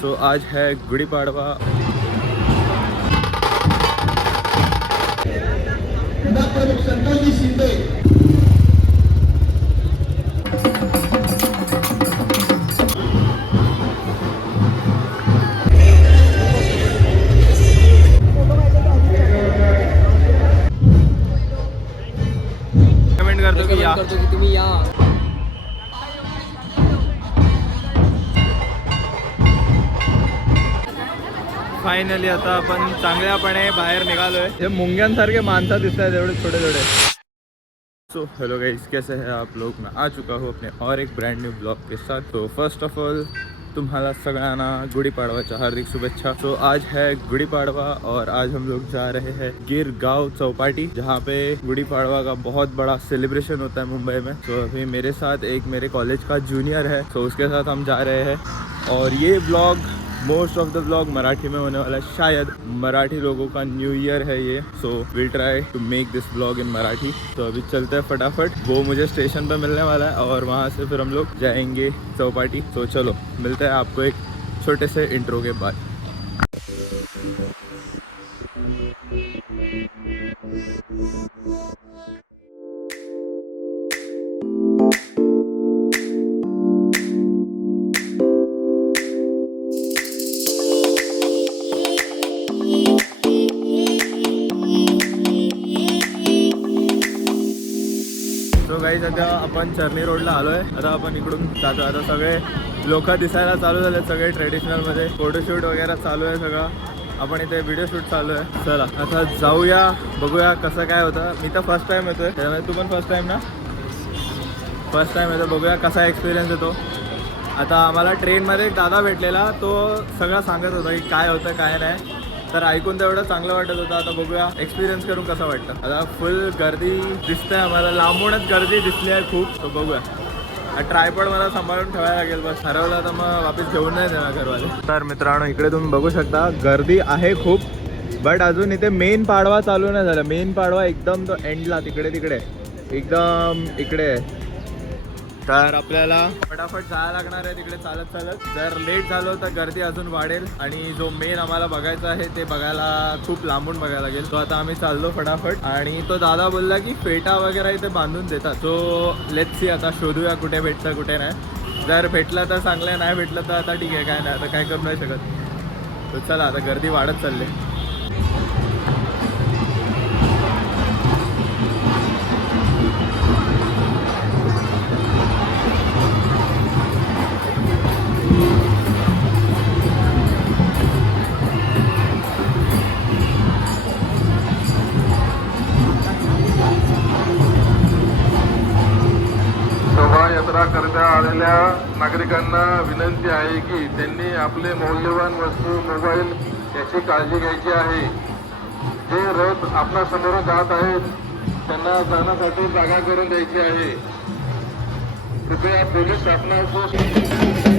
तो आज है गुड़ी पाड़वा। संतोषजी शिंदे कमेंट करतो की तुम्ही या। फायनली आता आपण चांगल्यापणे बाहेर निघालोय। हे मुंग्यांसारखे माणसं दिसत आहेत एवढे छोटे छोटे। सो हेलो गाइस, कैसे हैं आप लोग। मैं आ चुका हूँ अपने और एक ब्रांड न्यू ब्लॉग के साथ। तो फर्स्ट ऑफ ऑल तुम्हारा सगळ्यांना गुड़ी पाड़वा हार्दिक शुभेच्छा। तो आज है गुड़ी पाड़वा और आज हम लोग जा रहे हैं गिर गांव चौपाटी, जहाँ पे गुड़ी पाड़वा का बहुत बड़ा सेलिब्रेशन होता है मुंबई में। तो अभी मेरे साथ एक मेरे कॉलेज का जूनियर है, तो उसके साथ हम जा रहे हैं। और ये blog most of the blog Marathi में होने वाला है, शायद मराठी लोगों का न्यू ईयर है ये। So will try to make this blog in Marathi. तो अभी चलते हैं फटाफट, वो मुझे स्टेशन पर मिलने वाला है और वहाँ से फिर हम लोग जाएंगे चौपाटी। तो चलो मिलते हैं आपको एक छोटे से इंट्रो के बाद। तो गाईज आता आपण चर्नी रोडला आलो आहे। आता आपण इकडून जातो। आता सगळे लोक दिसायला चालू झाले, सगळे ट्रेडिशनलमध्ये फोटोशूट वगैरे चालू आहे सगळं। आपण इथे व्हिडिओ शूट चालू आहे। चला आता जाऊया, बघूया कसं काय होतं। मी तर फर्स्ट टाइम येतोय, त्यामुळे तू पण फर्स्ट टाइम ना? फर्स्ट टाइम येतो, बघूया कसा एक्सपिरियन्स येतो। आता आम्हाला ट्रेनमध्ये एक दादा भेटलेला, तो सगळं सांगत होता की काय होतं काय नाही। तर ऐकून तेवढं चांगलं वाटत होतं। आता बघूया एक्सपिरियन्स करून कसं वाटतं। आता फुल गर्दी दिसते आम्हाला, लांबूनच गर्दी दिसली आहे खूप। तो बघूया, ट्रायपॉड मला सांभाळून ठेवायला लागेल, बस ठरवलं तर मग वापस घेऊन नाही देणार घरवाले। तर मित्रांनो, इकडे तुम्ही बघू शकता गर्दी आहे खूप, बट अजून इथे मेन पाडवा चालू नाही झाला। मेन पाडवा एकदम तो एंडला तिकडे एकदम इकडे। तर आपल्याला फटाफट जायला लागणार आहे तिकडे चालत चालत। जर लेट झालो तर गर्दी अजून वाढेल आणि जो मेन आम्हाला बघायचा आहे ते बघायला खूप लांबून बघायला लागेल। तो आता आम्ही चाललो फटाफट। आणि तो दादा बोलला की फेटा वगैरे इथे बांधून देतात। सो लेट्स सी, आता शोधूया कुठे भेटतं कुठे नाही। जर भेटलं तर चांगलं, नाही भेटलं तर आता ठीक आहे, काय नाही, आता काय करू नाही शकत। तर चला, आता गर्दी वाढत चालली। शोभायात्रा करता आलेल्या नागरिकांना विनंती आहे की त्यांनी आपले मौल्यवान वस्तू, मोबाईल याची काळजी घ्यायची आहे। जे रथ आपल्या समोर जात आहेत त्यांना जाण्यासाठी जागा करून द्यायची आहे। कृपया पोलीस शासनाचं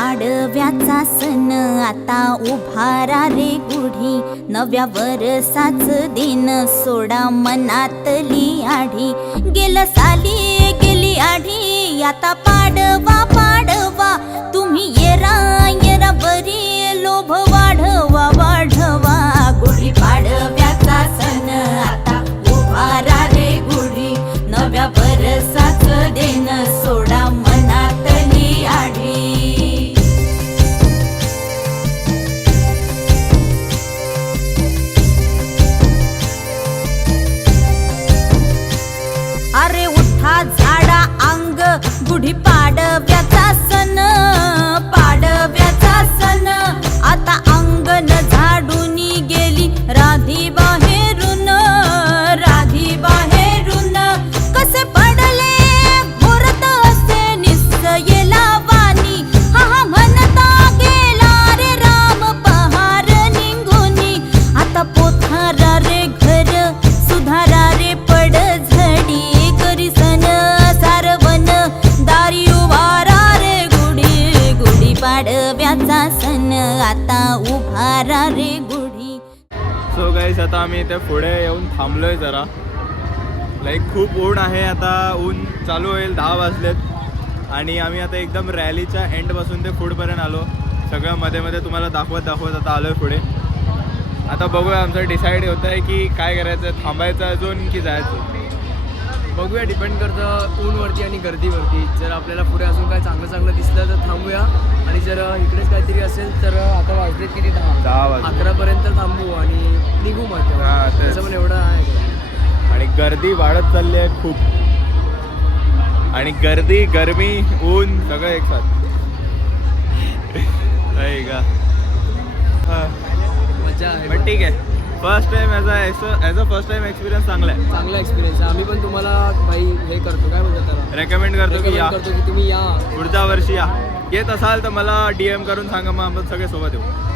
पाडव्याचा सण आता उभारा रे गुढी, नव्या वरसाच दिन सोडा मनातली आढी. गेलं साली गेली आढी, आता पाडवा पाडवा, तुम्ही येरा येरा बरी, लोभ वाढवा वाढवा. गुढी पाडव्याचा सण आता उभारा रे गुढी, नव्या वरसाच दिन सोडा मनातली आढी. अरे उठा झाडा अंग, गुढी पाडव्याचा सण, पाडव्याचा सण. आता अंगण झाडून गेली राधी बाहेरून, राधी बाहेरून. कसे पडले घोरत असे निश्चयेला वाणी, हा हा म्हणता गेला रे राम पहार निघूनी. आता पोथारा रे घर सुधारा रे पड झडी, करी सन सारवन दारी उभारा रे गुढी. गुढी पाडव्याचा सण आता उभारा रे गुढी. सो गाईस आता आम्ही इथे पुढे येऊन थांबलोय जरा. लाईक खूप ऊन आहे आता, ऊन चालू होईल 10 वाजलेत आणि आम्ही आता एकदम रॅलीच्या एंडपासून ते पुढपर्यंत आलो. सगळं मध्ये मध्ये तुम्हाला दाखवत आता आलो आहे पुढे. आता बघूया आमचं डिसाईड होतं आहे की काय करायचं, थांबायचं अजून की जायचं. बघूया, डिपेंड करतं ऊनवरती आणि गर्दीवरती. जर आपल्याला पुढे अजून काय चांगलं चांगलं दिसलं तर थांबूया, आणि जर इकडेच काहीतरी असेल तर आता वाजलेत किती 10 वाजले. 11पर्यंत थांबू आणि निघू मग. हां, तेच. त्याचं पण एवढं आहे. आणि गर्दी वाढत चालली आहे खूप, आणि गर्दी गरमी ऊन सगळं एकसाथ आहे का. हां, मजा आहे. पण ठीक आहे. First time as a first time experience चांगला आहे. चांगला एक्सपिरियन्स आहे. आम्ही पण तुम्हाला भाई हे करतो, काय म्हणतात त्याला, रेकमेंड करतो की या, Recommend करतो की तुम्ही या. पुढच्या वर्षी या. येत असाल तर मला DM करून सांगा, मग आपण सगळे सोबत येऊ.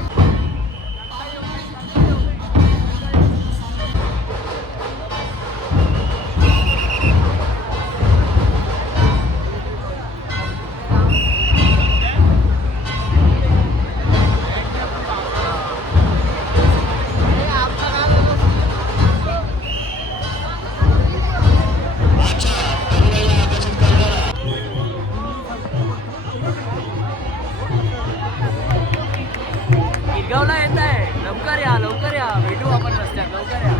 गिरगावला येत आहे, लवकर या, भेटू आपण रस्त्यात, लवकर या.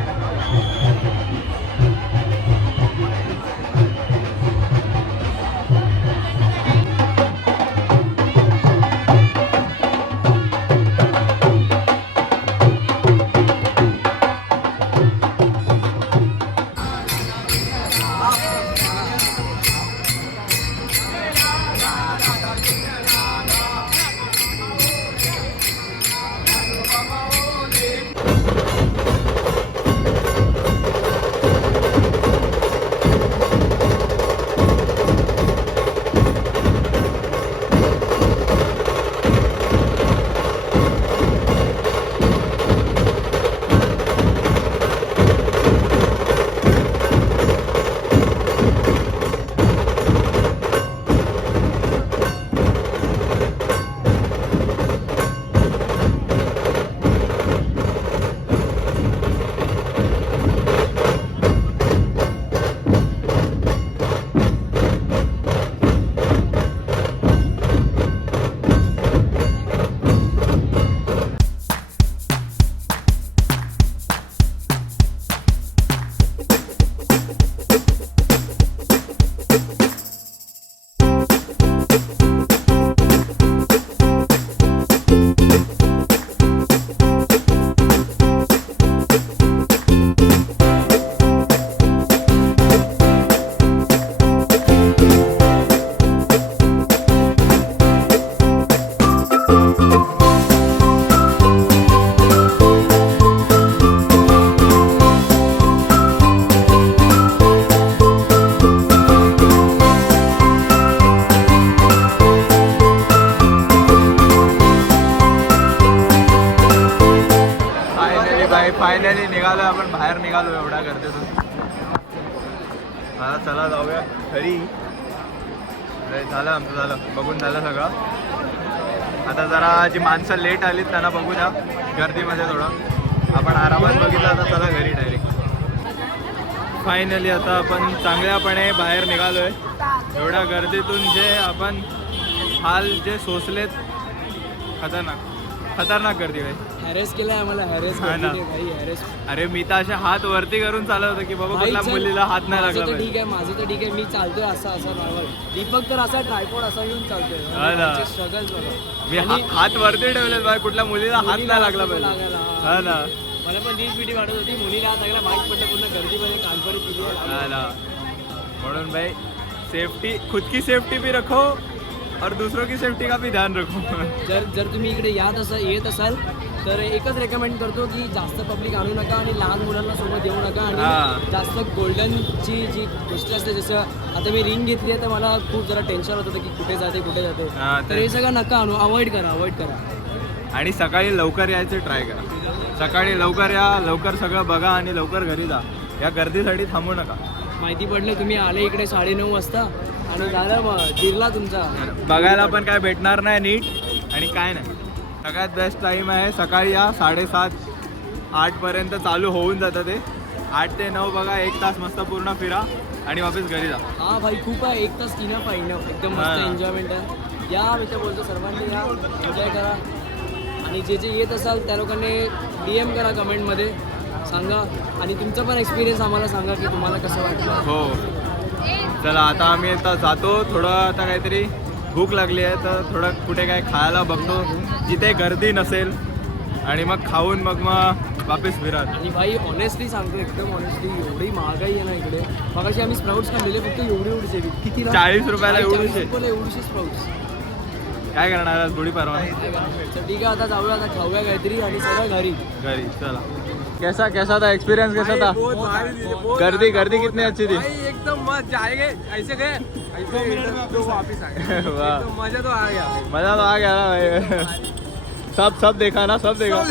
फायनली निघालो आपण, बाहेर निघालो एवढा गर्दीतून. मला चला जाऊया घरी. झालं आमचं, झालं बघून झालं सगळं. आता जरा जी माणसं लेट आलीत त्यांना बघू द्या गर्दीमध्ये थोडं. आपण आरामात बघितलं, आता चला घरी डायरेक्ट. फायनली आता आपण चांगल्यापणे बाहेर निघालोय. एवढ्या गर्दीतून जे आपण हाल जे सोसलेत, खतरनाक गर्दी आहे. हॅरेस केलाय आम्हाला, हॅरेस हा ना. भाई हॅरेस. अरे मी तर असे हात वरती करून चालत होतो की बाबा कुठल्या मुलीला हात नाही लागला माझं तर पाहिजे. ठीक आहे, माझं तर ठीक आहे, मी चालतोय असा नॉर्मल. दीपक तर असा ट्रायपॉड असा घेऊन हा ना. चालतोय. स्ट्रगल मी हात वरती ठेवलेत बाय, कुठल्या मुलीला हात नाही लागला पाहिजे. हा ना. मला पण तीच भीती वाटत होती, मुलीला हात लागला माहीत पडलं पूर्ण गर्दीमध्ये कानपडी केली. हा ना. म्हणून भाई सेफ्टी, खुद की सेफ्टी भी रखो और दूसरों की सेफ्टी का भी ध्यान रखो. जर तुम्ही इकडे येत असाल तर एकच रेकमेंड करतो की जास्त पब्लिक आणू नका आणि लहान मुलांना सोबत येऊ नका. हा. आणि जास्त गोल्डनची जी गोष्ट असते, जसं आता मी रिंग घेतली आहे तर मला खूप जरा टेन्शन होत होतं की कुठे जाते हा, तर हे सगळं नका आणू, अवॉइड करा. आणि सकाळी लवकर यायचं ट्राय करा. सकाळी लवकर या, लवकर सगळं बघा आणि लवकर घरी जा. या गर्दीसाठी थांबू नका. माहिती पडलं तुम्ही आले इकडे 9:30 वाजता आणि झालं मग जिरला तुमचा. बघायला पण काय भेटणार नाही नीट आणि काय नाही. सगळ्यात बेस्ट टाईम आहे सकाळी या. 7:30-8 पर्यंत चालू होऊन जातं ते. 8 ते 9 बघा, 1 तास मस्त पूर्ण फिरा आणि वापस घरी जा. हा भाई खूप आहे, 1 तास इनफ आहे, एकदम मस्त हा. एन्जॉयमेंट आहे. या मी तर बोलतो सर्वांनी या, एन्जॉय करा. आणि जे येत असाल त्या लोकांनी DM करा कमेंटमध्ये, सांगा. आणि तुमचा पण एक्सपिरियन्स आम्हाला सांगा की तुम्हाला कसं वाटलं. हो. चला आता आम्ही आता जातो. थोडं आता काहीतरी भूक लागली आहे तर थोडं कुठे काय खायला बघतो जिथे गर्दी नसेल आणि मग खाऊन मग वापस फिरत. आणि भाई ऑनेस्टली सांगतो, एकदम ऑनेस्टली, एवढी महागाई आहे ना इकडे. मगाशी आम्ही स्प्राउट्स खाल्लेले, फक्त एवढीचे किती 40 रुपयाला एवढीशे. एवढीशे स्प्राउट्स. काय करणार आज गुढी पाडवा. तर ठीक आहे, आता जाऊया, आता खाऊया काहीतरी आणि सगळं घरी. चला. कैसा था एक्सपीरियंस, कैसा था? गर्दी कितनी अच्छी थी. एकदम मस्त जाएंगे, ऐसे गए तो वापस आए. वाह, मजा तो आ गया. मजा तो आ गया ना भाई. सब देखा ना, सब देखा.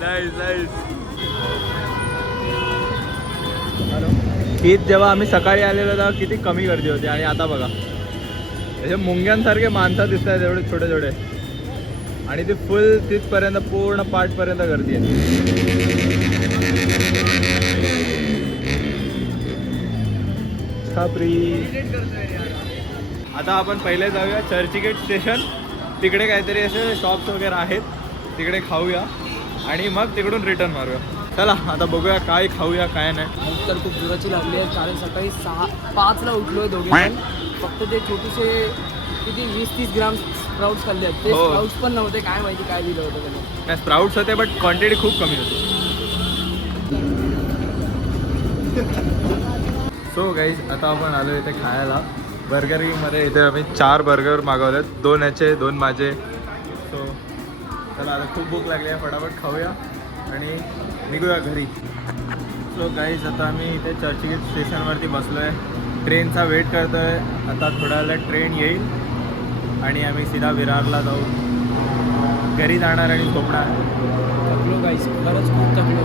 नाईस. ईद जेव्हा आम्ही सकाळी आलेलो तेव्हा किती कमी गर्दी होती आणि आता बघा असे मुंग्यांसारखे माणसं दिसत आहेत एवढे छोटे आणि ती फुल तिथपर्यंत पूर्ण पाठपर्यंत गर्दी आहे. आता आपण पहिले जाऊया चर्चगेट स्टेशन. तिकडे काहीतरी असे शॉप्स वगैरे आहेत, तिकडे खाऊया आणि मग तिकडून रिटर्न मारूया. चला आता बघूया काय खाऊया काय नाही. भूक तर खूप जोराची लागली आहे, कारण सकाळी 5ला उठलो आहे दोघे पण. फक्त ते छोटेसे किती 20-30 ग्राम स्प्राउट्स खाल्ले आहेत. ते हो. स्प्राउट्स पण नव्हते, काय माहिती काय दिलं होतं त्यांनी. नाही, स्प्राउट्स होते बट क्वांटिटी खूप कमी होती. सो गाईज आता आपण आलो इथे खायला बर्गर किंगमध्ये. इथे आम्ही 4 बर्गर मागवलेत, 2 याचे 2 माझे. सो चला आता खूप भूक लागली आहे, फटाफट खाऊया आणि निघूया घरी. सो गाईज आता आम्ही इथे चर्चगेट स्टेशनवरती बसलो आहे, ट्रेनचा वेट करतो आहे. आता थोड्या वेळात ट्रेन येईल आणि आम्ही सीधा विरारला जाऊ, घरी जाणार आणि झोपणार. थकलो गाईस, खरंच खूप थकलो.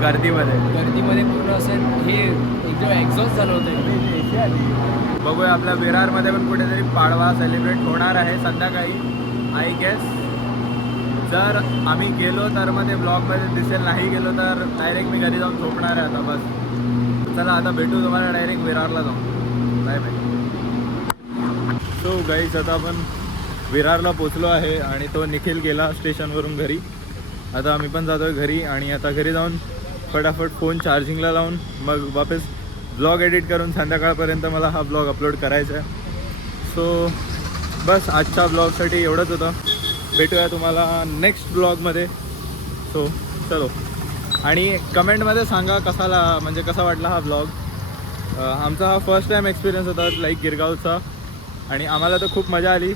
गर्दीमध्ये पूर्ण असं हे एकदम एक्झॉस्ट झालं होतं. बघूया आपल्या विरारमध्ये पण कुठेतरी पाडवा सेलिब्रेट होणार आहे संध्याकाळी आय गेस. जर आम्ही गेलो तर मग ते ब्लॉगमध्ये दिसेल, नाही गेलो तर डायरेक्ट मी घरी जाऊन झोपणार आहे आता बस. चला आता भेटू तुम्हाला डायरेक्ट विरारला जाऊन. Bye bye. सो गाईज आता आपण विरारला पोचलो आहे आणि तो निखिल गेला स्टेशनवरून घरी. आता आम्ही पण जातो आहे घरी आणि आता घरी जाऊन फटाफट फोन चार्जिंगला लावून मग वापस ब्लॉग एडिट करून संध्याकाळपर्यंत मला हा ब्लॉग अपलोड करायचा आहे. सो बस आजच्या ब्लॉगसाठी एवढंच होतं. भेटूया तुम्हाला नेक्स्ट ब्लॉगमध्ये. सो चलो, आणि कमेंटमध्ये सांगा कसा वाटला हा ब्लॉग. आमचा हा फर्स्ट टाईम एक्सपिरियन्स होता लाईक गिरगावचा आणि आम्हाला तर खूप मजा आली.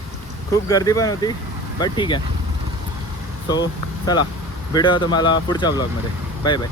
खूप गर्दी पण होती बट ठीक आहे. सो चला भेटूया तुम्हाला पुढच्या ब्लॉगमध्ये. Bye bye.